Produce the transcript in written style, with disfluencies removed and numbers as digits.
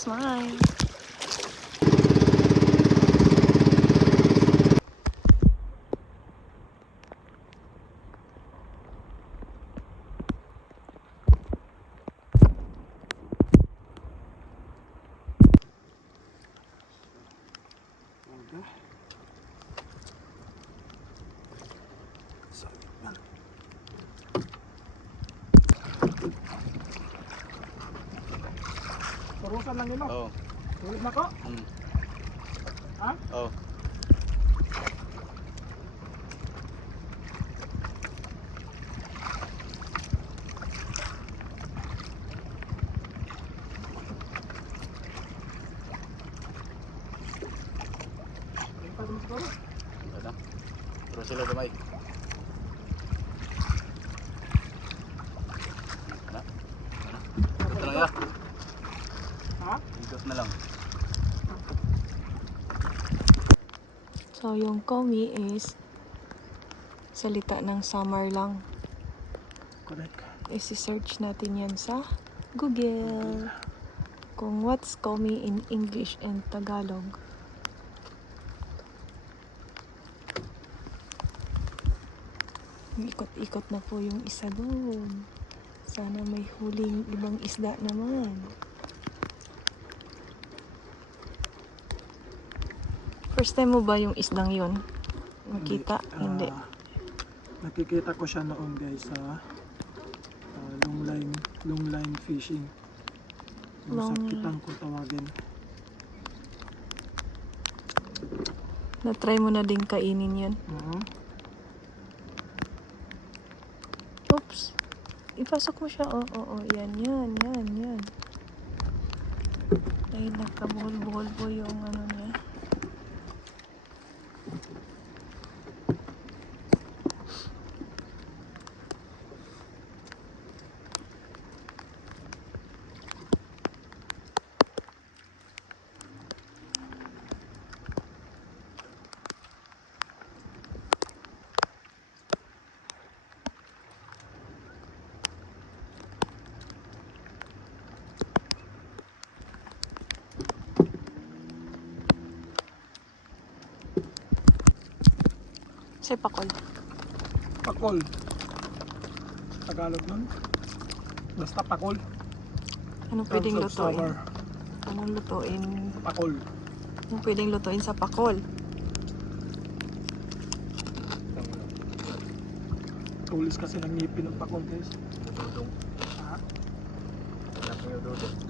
Smile. Turusan lang nimo. Oo. Tulog na ko. Ha? Oo. Yung pa dumas ko. Ano? Pero sila gamay. Ano? Ano? Ito lang ya. Ha? Ikot na lang. So, yung komi is salita ng summer lang. Correct. Isi-search natin yan sa Google. Kung what's komi in English and Tagalog. Ikot-ikot na po yung isa doon. Sana may huling ibang isda naman. First time mo ba yung isdang yun? Nakita? Hindi. Nakikita ko siya noon guys sa long line fishing. Yung Long- sakitang ko tawagin. Na-try mo na din kainin yun. Oops. Ipasok mo siya. Oo. Yan. Ay, nagkabuhol-buhol po yung ano niya. Say pakol. Pakol. Tagalog nun. Basta pakol. Anong pwedeng Terms of lutuin? sour. Anong lutuin? Pakol. Anong pwedeng lutuin sa pakol? Tulis kasi ng ngipin ng pakol guys. Dudong. Ha? Wala kayo dudong.